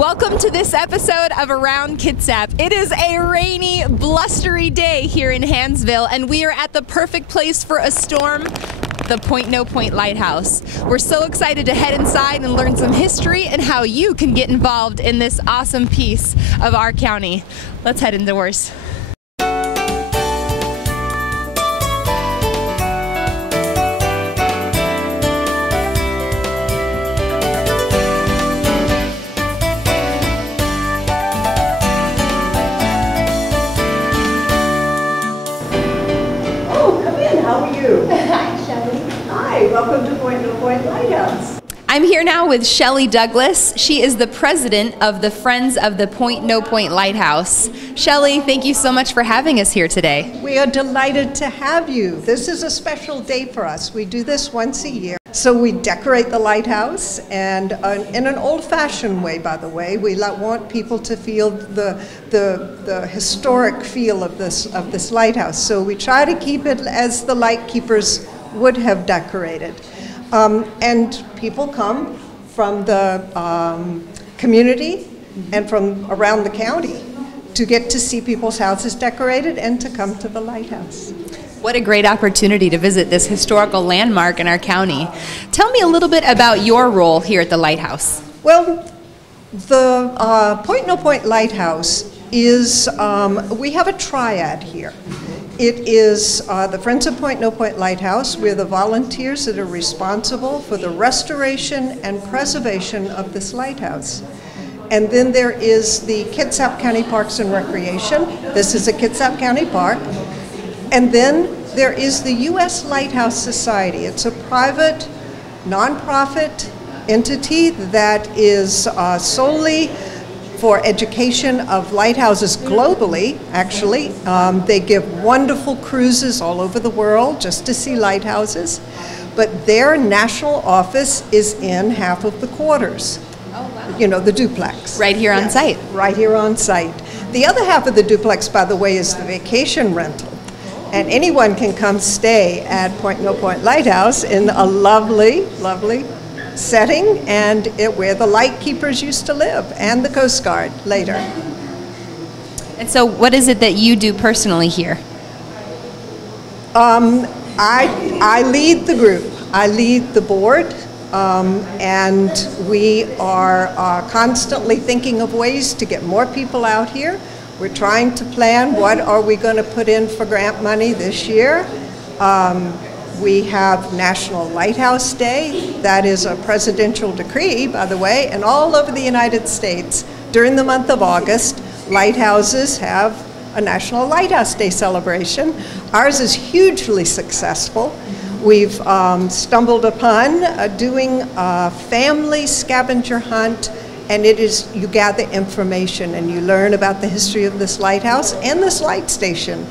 Welcome to this episode of Around Kitsap. It is a rainy, blustery day here in Hansville, and we are at the perfect place for a storm, the Point No Point Lighthouse. We're so excited to head inside and learn some history and how you can get involved in this awesome piece of our county. Let's head indoors. How are you? Hi, Shelley. Hi, welcome to Point No Point Lighthouse. I'm here now with Shelley Douglas. She is the president of the Friends of the Point No Point Lighthouse. Shelley, thank you so much for having us here today. We are delighted to have you. This is a special day for us. We do this once a year. So we decorate the lighthouse, and in an old-fashioned way, by the way. We want people to feel the historic feel of this lighthouse. So we try to keep it as the lightkeepers would have decorated. And people come from the community and from around the county to get to see people's houses decorated and to come to the lighthouse. What a great opportunity to visit this historical landmark in our county. Tell me a little bit about your role here at the lighthouse. Well, the Point No Point Lighthouse is, we have a triad here. It is the Friends of Point No Point Lighthouse. We're the volunteers that are responsible for the restoration and preservation of this lighthouse. And then there is the Kitsap County Parks and Recreation. This is a Kitsap County park. And then there is the U.S. Lighthouse Society. It's a private, nonprofit entity that is solely for education of lighthouses globally, actually. They give wonderful cruises all over the world just to see lighthouses. But their national office is in half of the quarters. Oh, wow. You know, the duplex. Right here on site. Right here on site. The other half of the duplex, by the way, is the vacation rental. And anyone can come stay at Point No Point Lighthouse in a lovely, lovely setting, and where the lightkeepers used to live, and the Coast Guard later. And so what is it that you do personally here? I lead the group. I lead the board, and we are constantly thinking of ways to get more people out here. We're trying to plan what are we going to put in for grant money this year. We have National Lighthouse Day. That is a presidential decree, by the way, and all over the United States during the month of August, lighthouses have a National Lighthouse Day celebration. Ours is hugely successful. We've stumbled upon doing a family scavenger hunt, and it is, you gather information and you learn about the history of this lighthouse and this light station.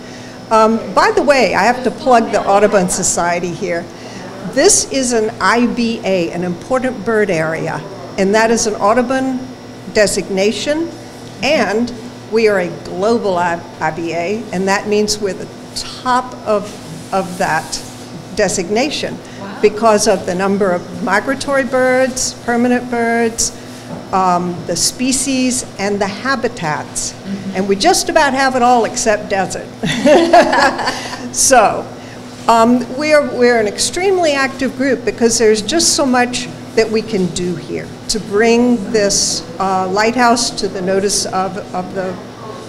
By the way, I have to plug the Audubon Society here. This is an IBA, an important bird area, and that is an Audubon designation, and we are a global IBA, and that means we're the top of that designation. Wow. Because of the number of migratory birds, permanent birds, the species, and the habitats. Mm-hmm. And we just about have it all except desert. So we're an extremely active group because there's just so much that we can do here to bring this lighthouse to the notice of the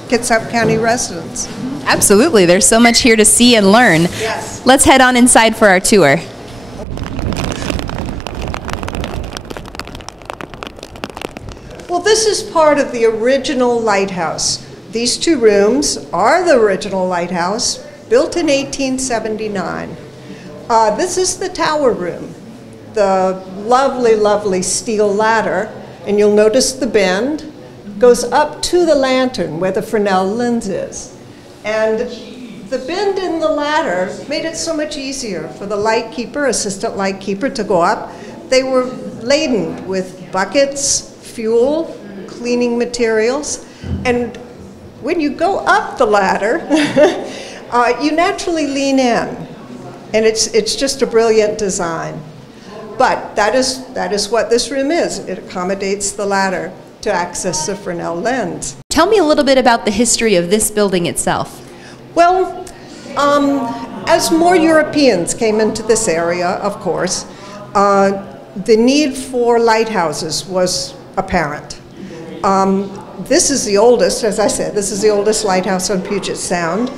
Kitsap County residents. Absolutely, there's so much here to see and learn. Yes. Let's head on inside for our tour. Well, this is part of the original lighthouse. These two rooms are the original lighthouse, built in 1879. This is the tower room, the lovely, lovely steel ladder, and you'll notice the bend goes up to the lantern where the Fresnel lens is. And the bend in the ladder made it so much easier for the lightkeeper, assistant lightkeeper, to go up. They were laden with buckets, fuel, cleaning materials, and when you go up the ladder, you naturally lean in, and it's just a brilliant design. But that is what this room is. It accommodates the ladder. to access the Fresnel lens. Tell me a little bit about the history of this building itself. Well, as more Europeans came into this area, of course, the need for lighthouses was apparent. This is the oldest, as I said, this is the oldest lighthouse on Puget Sound.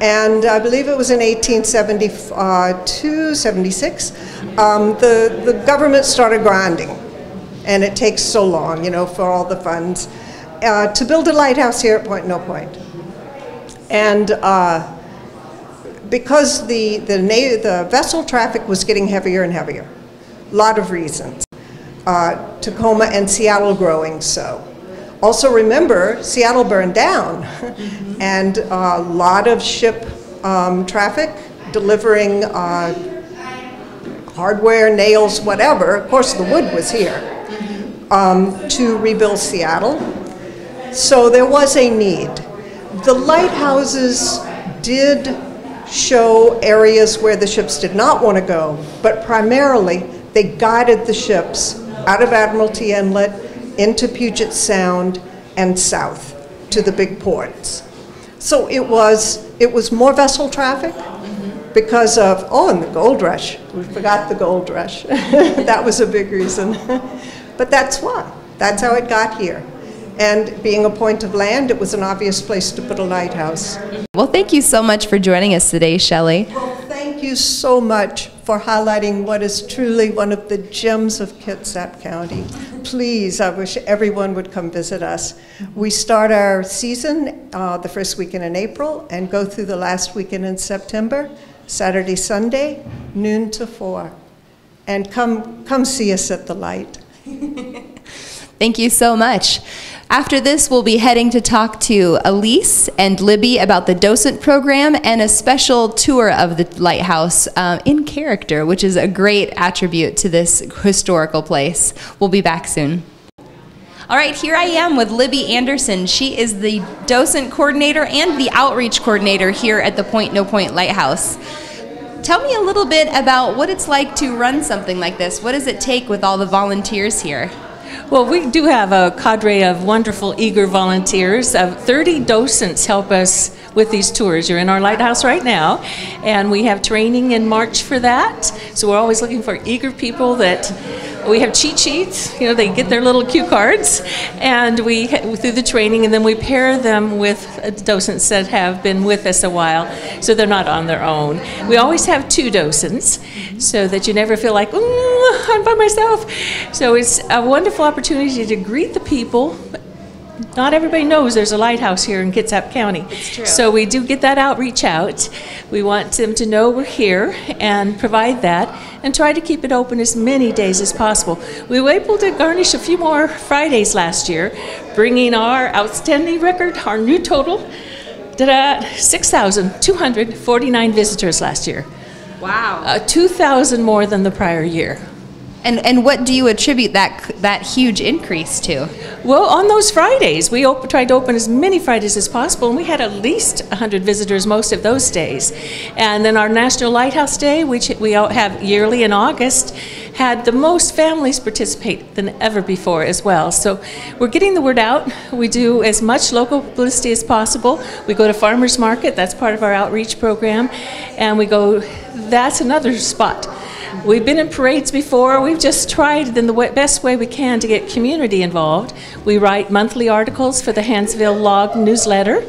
And I believe it was in 1872, 76, the government started grinding. And it takes so long, you know, for all the funds, to build a lighthouse here at Point No Point. And because the vessel traffic was getting heavier and heavier, a lot of reasons. Tacoma and Seattle growing so. Also remember, Seattle burned down, and a lot of ship traffic delivering hardware, nails, whatever. Of course, the wood was here to rebuild Seattle. So there was a need. The lighthouses did show areas where the ships did not want to go, but primarily they guided the ships out of Admiralty Inlet into Puget Sound and south to the big ports. So it was more vessel traffic because of, and the gold rush. We forgot the gold rush. That was a big reason. But that's why. That's how it got here. And being a point of land, it was an obvious place to put a lighthouse. Well, thank you so much for joining us today, Shelley. Well, thank you so much for highlighting what is truly one of the gems of Kitsap County. Please, I wish everyone would come visit us. We start our season the first weekend in April and go through the last weekend in September, Saturday, Sunday, noon to 4. And come see us at the light. Thank you so much. After this, we'll be heading to talk to Elise and Libby about the docent program and a special tour of the lighthouse in character, which is a great attribute to this historical place. We'll be back soon. All right, here I am with Libby Anderson. She is the docent coordinator and the outreach coordinator here at the Point No Point Lighthouse. Tell me a little bit about what it's like to run something like this. What does it take with all the volunteers here? Well, we do have a cadre of wonderful, eager volunteers. 30 docents help us with these tours. You're in our lighthouse right now, and we have training in March for that. So we're always looking for eager people that we have cheat sheets. You know, they get their little cue cards, and we through the training, and then we pair them with docents that have been with us a while, so they're not on their own. We always have 2 docents, so that you never feel like, I'm by myself. So it's a wonderful opportunity to greet the people. Not everybody knows there's a lighthouse here in Kitsap County. It's true. So we do get that outreach out. We want them to know we're here and provide that and try to keep it open as many days as possible. We were able to garnish a few more Fridays last year, bringing our outstanding record, our new total, 6,249 visitors last year. Wow. 2,000 more than the prior year. And what do you attribute that huge increase to? Well, on those Fridays, we tried to open as many Fridays as possible, and we had at least 100 visitors most of those days. And then our National Lighthouse Day, which we have yearly in August, had the most families participate than ever before as well. So we're getting the word out. We do as much local publicity as possible. We go to farmers market, that's part of our outreach program, and we go, that's another spot. We've been in parades before. We've just tried in the best way we can to get community involved. We write monthly articles for the Hansville Log newsletter,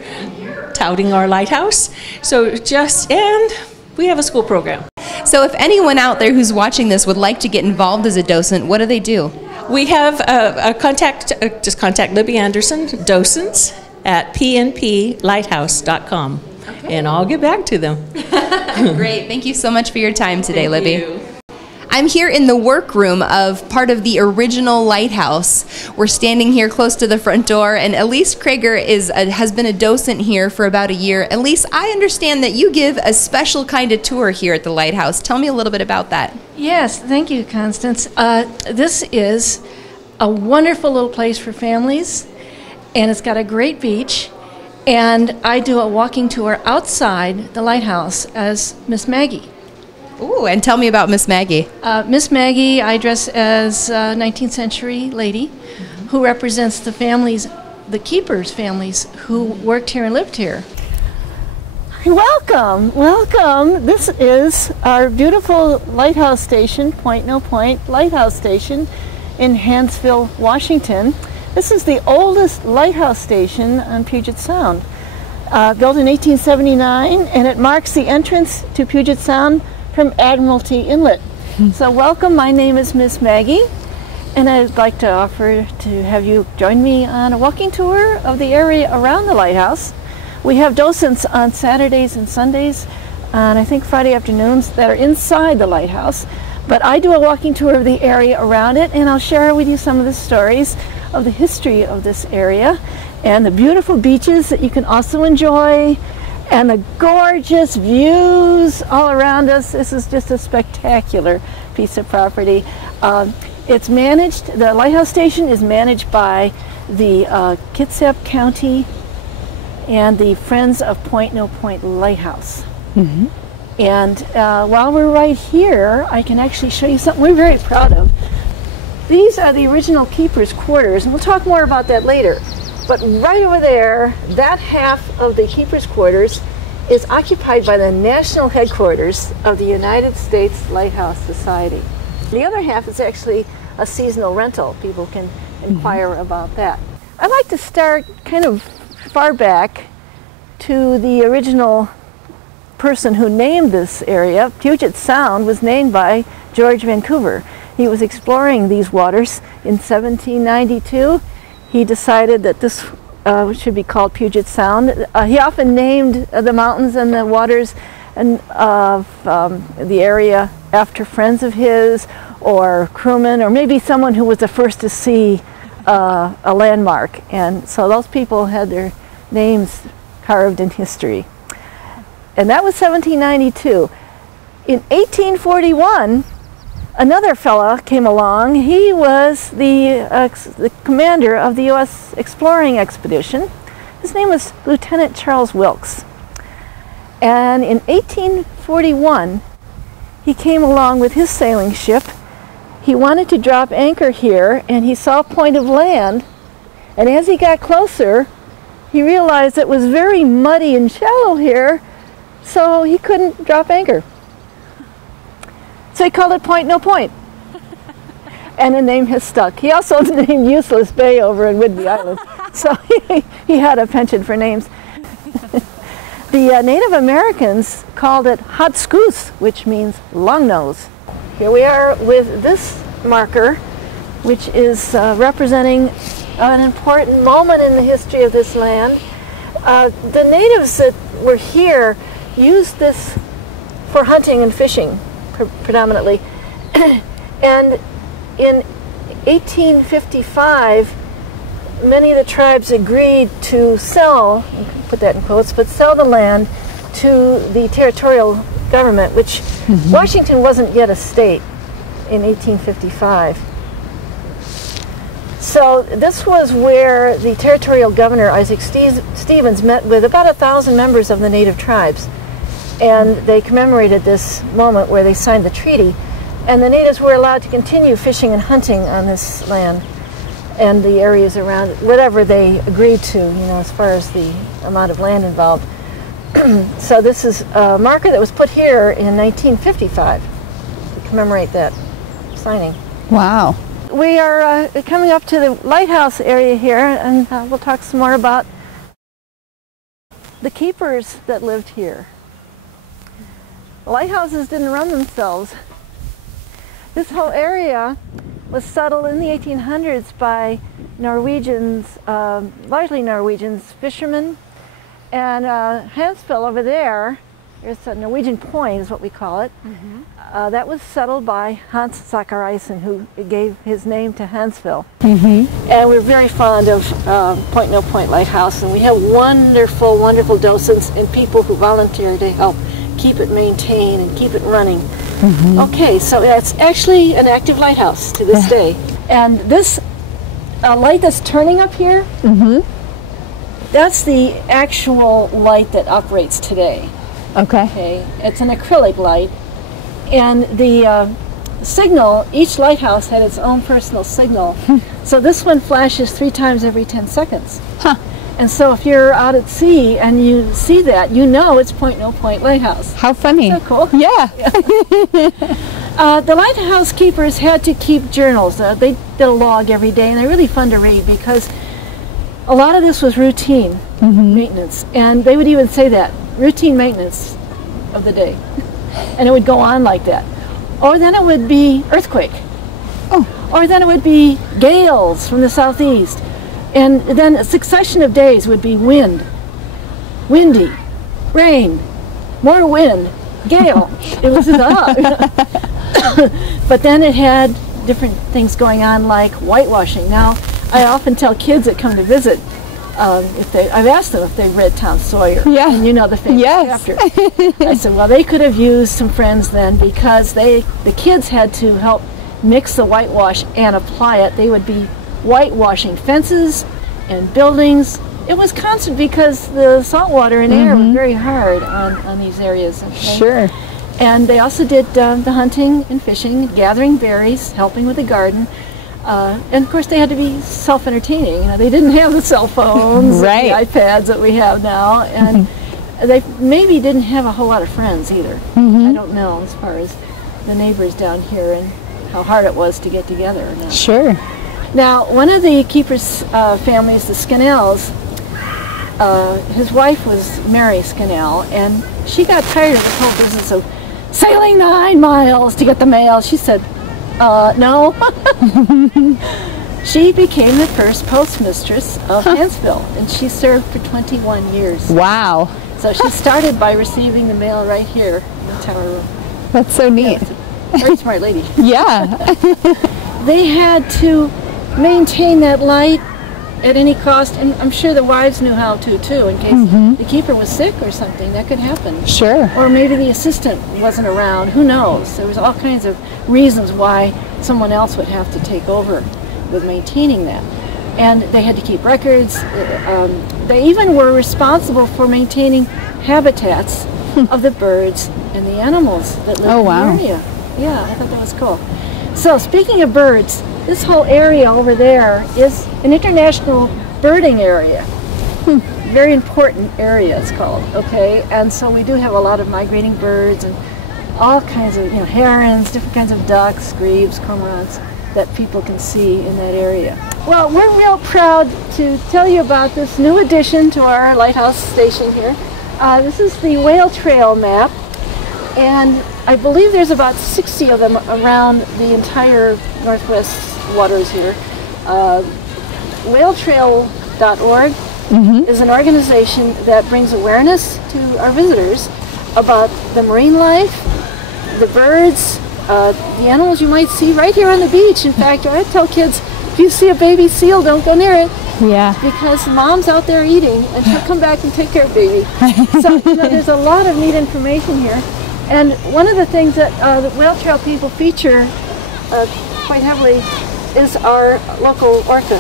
touting our lighthouse. And we have a school program. So if anyone out there who's watching this would like to get involved as a docent, what do they do? We have a contact, just contact Libby Anderson, docents at pnplighthouse.com. Okay. And I'll get back to them. Great. Thank you so much for your time today, Thank Libby. you. I'm here in the workroom of part of the original lighthouse. We're standing here close to the front door, and Elise Krager has been a docent here for about a year. Elise, I understand that you give a special kind of tour here at the lighthouse. Tell me a little bit about that. Yes, thank you, Constance. This is a wonderful little place for families, and it's got a great beach. And I do a walking tour outside the lighthouse as Miss Maggie. Ooh, and tell me about Miss Maggie. Miss Maggie, I dress as a 19th century lady. who represents the families, the keepers' families who worked here and lived here. Welcome, welcome. This is our beautiful lighthouse station, Point No Point Lighthouse Station in Hansville, Washington. This is the oldest lighthouse station on Puget Sound, built in 1879, and it marks the entrance to Puget Sound from Admiralty Inlet. So welcome, my name is Miss Maggie, and I'd like to offer to have you join me on a walking tour of the area around the lighthouse. We have docents on Saturdays and Sundays, and I think Friday afternoons, that are inside the lighthouse. But I do a walking tour of the area around it, and I'll share with you some of the stories of the history of this area and the beautiful beaches that you can also enjoy and the gorgeous views all around us. This is just a spectacular piece of property. It's managed, the lighthouse station is managed by the Kitsap County and the Friends of Point No Point Lighthouse. Mm-hmm. And while we're right here, I can actually show you something we're very proud of. These are the original keepers' quarters, and we'll talk more about that later. But right over there, that half of the keepers' quarters is occupied by the national headquarters of the United States Lighthouse Society. The other half is actually a seasonal rental. People can inquire about that. I'd like to start kind of far back to the original person who named this area. Puget Sound was named by George Vancouver. He was exploring these waters in 1792. He decided that this should be called Puget Sound. He often named the mountains and the waters and of the area after friends of his or crewmen or maybe someone who was the first to see a landmark. And so those people had their names carved in history. And that was 1792. In 1841, another fella came along. He was the commander of the U.S. exploring expedition. His name was Lieutenant Charles Wilkes. And in 1841, he came along with his sailing ship. He wanted to drop anchor here, and he saw a point of land. And as he got closer, he realized it was very muddy and shallow here, so he couldn't drop anchor. So he called it Point No Point. And the name has stuck. He also named Useless Bay over in Whidbey Island. So he had a penchant for names. The Native Americans called it Hotskoos, which means long nose. Here we are with this marker, which is representing an important moment in the history of this land. The natives that were here used this for hunting and fishing predominantly. And in 1855, many of the tribes agreed to sell, put that in quotes, but sell the land to the territorial government, which Washington wasn't yet a state in 1855. So this was where the territorial governor, Isaac Stevens, met with about 1,000 members of the native tribes. And they commemorated this moment where they signed the treaty. And the natives were allowed to continue fishing and hunting on this land and the areas around it, whatever they agreed to, you know, as far as the amount of land involved. So this is a marker that was put here in 1955 to commemorate that signing. Wow. We are coming up to the lighthouse area here, and we'll talk some more about the keepers that lived here. The lighthouses didn't run themselves. This whole area was settled in the 1800s by Norwegians, largely Norwegians, fishermen. And Hansville over there, there's a Norwegian Point is what we call it. That was settled by Hans Zachariasen, who gave his name to Hansville. And we're very fond of Point No Point Lighthouse, and we have wonderful, wonderful docents and people who volunteer to help keep it maintained and keep it running. Okay, so it's actually an active lighthouse to this day. And this light that's turning up here, that's the actual light that operates today. Okay. It's an acrylic light, and the signal, each lighthouse had its own personal signal. So this one flashes 3 times every 10 seconds. Huh. And so if you're out at sea and you see that, you know it's Point No Point Lighthouse. How funny. Isn't that cool? Yeah. The lighthouse keepers had to keep journals. They did a log every day, and they're really fun to read because a lot of this was routine maintenance. And they would even say that, routine maintenance of the day. And it would go on like that. Or then it would be earthquake. Oh. Or then it would be gales from the southeast. And then a succession of days would be wind, windy, rain, more wind, gale. It was but then it had different things going on like whitewashing. Now, I often tell kids that come to visit, I've asked them if they've read Tom Sawyer. Yeah. And you know the famous chapter. I said, well, they could have used some friends then because the kids had to help mix the whitewash and apply it. They would be whitewashing fences and buildings. It was constant because the salt water and air was very hard on these areas. Okay? Sure. And they also did the hunting and fishing, gathering berries, helping with the garden. And of course they had to be self-entertaining. You know, they didn't have the cell phones Right. and the iPads that we have now. And they maybe didn't have a whole lot of friends either. I don't know as far as the neighbors down here and how hard it was to get together or not. Sure. Now, one of the keepers' families, the Scannells, his wife was Mary Scannell, and she got tired of this whole business of sailing 9 miles to get the mail. She said, no. She became the first postmistress of Hansville, and she served for 21 years. Wow. So she started by receiving the mail right here in the tower room. That's so neat. Very smart lady. Yeah. They had to maintain that light at any cost, and I'm sure the wives knew how to too, in case the keeper was sick or something. That could happen. Sure. Or maybe the assistant wasn't around. Who knows? There was all kinds of reasons why someone else would have to take over with maintaining that. And they had to keep records. They even were responsible for maintaining habitats of the birds and the animals that lived in the area. Yeah, I thought that was cool. So speaking of birds, this whole area over there is an international birding area. Very important area, it's called. Okay, and so we do have a lot of migrating birds and all kinds of, herons, different kinds of ducks, grebes, cormorants that people can see in that area. Well, we're real proud to tell you about this new addition to our lighthouse station here. This is the Whale Trail map, and I believe there's about 60 of them around the entire northwest waters here. Whaletrail.org is an organization that brings awareness to our visitors about the marine life, the birds, the animals you might see right here on the beach. In fact, I tell kids, if you see a baby seal, don't go near it. Yeah. Because mom's out there eating, and she'll come back and take care of baby. So there's a lot of neat information here. And one of the things that the Whale Trail people feature quite heavily is our local orca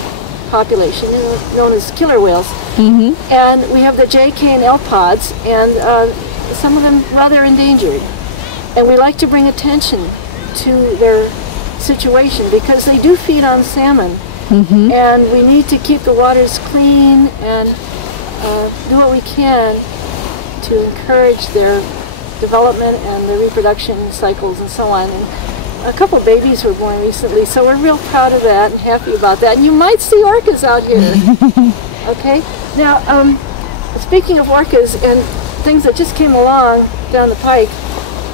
population, known as killer whales. And we have the JK and L pods, and some of them rather endangered. And we like to bring attention to their situation because they do feed on salmon. And we need to keep the waters clean and do what we can to encourage their development and the reproduction cycles and so on. And a couple babies were born recently, so we're real proud of that and happy about that. And you might see orcas out here. Okay? Now, speaking of orcas and things that just came along down the pike,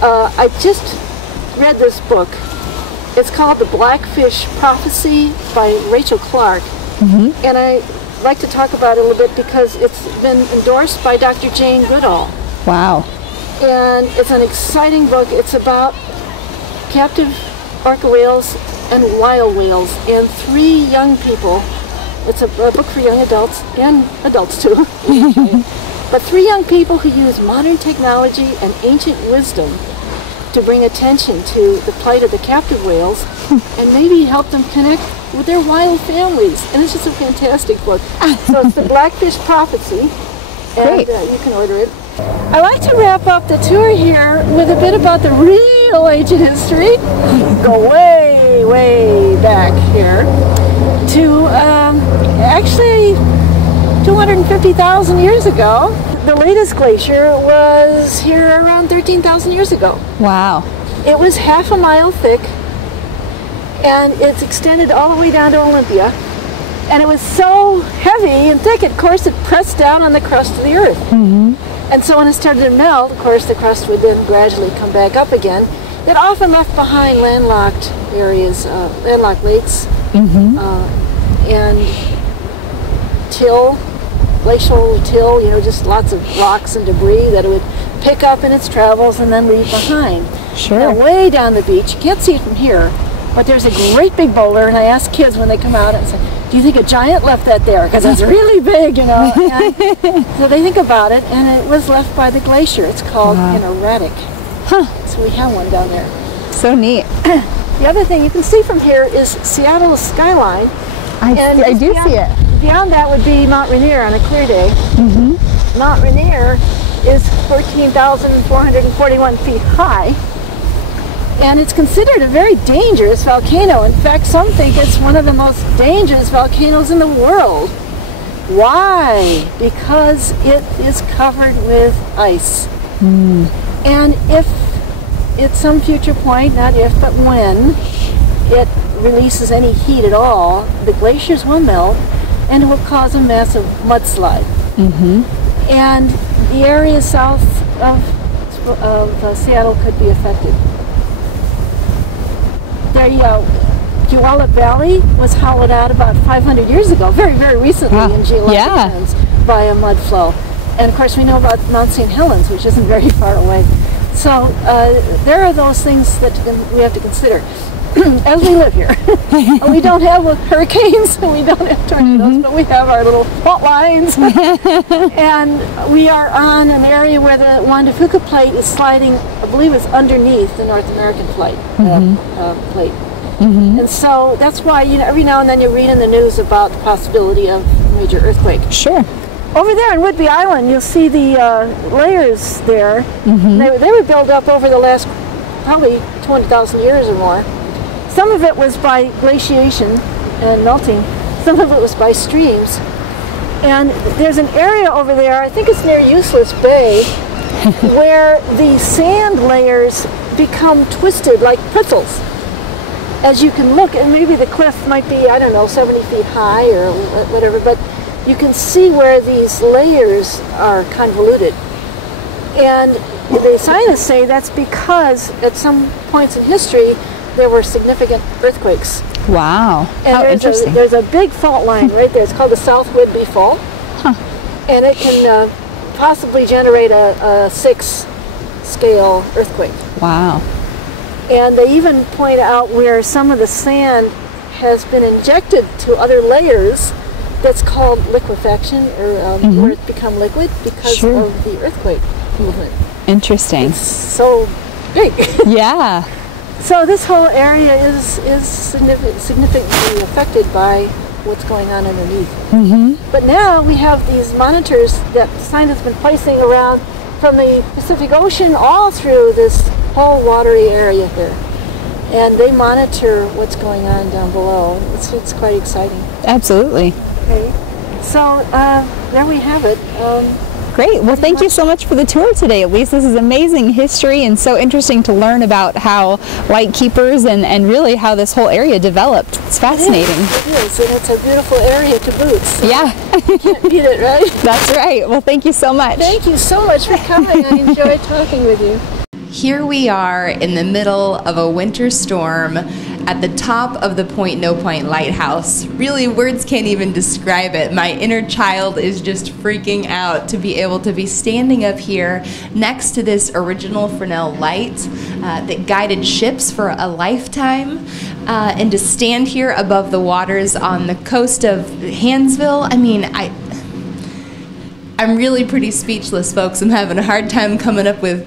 I just read this book. It's called The Blackfish Prophecy by Rachel Clark. And I like to talk about it a little bit because it's been endorsed by Dr. Jane Goodall. Wow. And it's an exciting book. It's about captive orca whales and wild whales and 3 young people. It's a book for young adults and adults too. But 3 young people who use modern technology and ancient wisdom to bring attention to the plight of the captive whales and maybe help them connect with their wild families. And it's just a fantastic book. So it's The Blackfish Prophecy, and you can order it. I like to wrap up the tour here with a bit about the real ancient history. Go way, way back here to actually 250,000 years ago. The latest glacier was here around 13,000 years ago. Wow. It was half a mile thick, and it's extended all the way down to Olympia. And it was so heavy and thick, of course, it pressed down on the crust of the Earth. And so when it started to melt, of course, the crust would then gradually come back up again. It often left behind landlocked areas, landlocked lakes, and glacial till, just lots of rocks and debris that it would pick up in its travels and then leave behind. Sure. Now, way down the beach, you can't see it from here, but there's a great big boulder, and I ask kids when they come out and say, do you think a giant left that there? Because it's really big, And so they think about it, and it was left by the glacier. It's called an erratic. So we have one down there. So neat. The other thing you can see from here is Seattle's skyline. I do see it. Beyond that would be Mount Rainier on a clear day. Mount Rainier is 14,441 feet high. And it's considered a very dangerous volcano. In fact, some think it's one of the most dangerous volcanoes in the world. Why? Because it is covered with ice. And if at some future point, not if, but when, it releases any heat at all, the glaciers will melt and it will cause a massive mudslide. And the area south of Seattle could be affected. The Puyallup Valley was hollowed out about 500 years ago, very, very recently in geologic terms, by a mud flow. And of course we know about Mount St. Helens, which isn't very far away. So there are those things that we have to consider as we live here. We don't have hurricanes, and we don't have tornadoes, but we have our little fault lines. And we are on an area where the Juan de Fuca plate is sliding, I believe it's underneath the North American plate. And so that's why every now and then you read in the news about the possibility of a major earthquake. Sure. Over there on Whidbey Island, you'll see the layers there. They were built up over the last probably 200,000 years or more. Some of it was by glaciation and melting. Some of it was by streams. And there's an area over there, I think it's near Useless Bay, where the sand layers become twisted like pretzels. As you can look, and maybe the cliff might be, 70 feet high or whatever, but you can see where these layers are convoluted. And the scientists say that's because at some points in history there were significant earthquakes. Wow. And how interesting. There's a big fault line right there. It's called the South Whidbey Fault. And it can possibly generate a 6-scale earthquake. Wow. And they even point out where some of the sand has been injected to other layers. That's called liquefaction, or where it's become liquid because of the earthquake movement. Interesting. It's so big. Yeah. So this whole area is significantly affected by what's going on underneath. But now we have these monitors that scientists have been placing around from the Pacific Ocean all through this whole watery area here. And they monitor what's going on down below. It's quite exciting. Absolutely. Okay. So there we have it. Great. Well, thank you so much for the tour today, Elise. This is amazing history and so interesting to learn about how light keepers and really how this whole area developed. It's fascinating. It is, and it's a beautiful area to boot. So yeah. You can't beat it, right? That's right. Well, thank you so much. Thank you so much for coming. I enjoyed talking with you. Here we are in the middle of a winter storm at the top of the Point No Point Lighthouse. Really, words can't even describe it. My inner child is just freaking out to be able to be standing up here next to this original Fresnel light that guided ships for a lifetime, and to stand here above the waters on the coast of Hansville. I mean, I'm really pretty speechless, folks. I'm having a hard time coming up with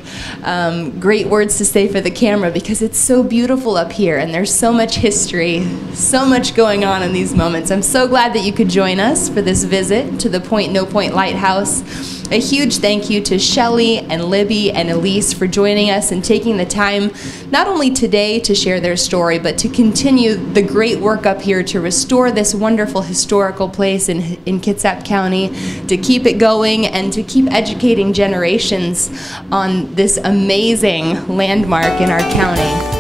great words to say for the camera because it's so beautiful up here and there's so much history, so much going on in these moments. I'm so glad that you could join us for this visit to the Point No Point Lighthouse. A huge thank you to Shelley and Libby and Elise for joining us and taking the time not only today to share their story, but to continue the great work up here to restore this wonderful historical place in Kitsap County, to keep it going and to keep educating generations on this amazing landmark in our county.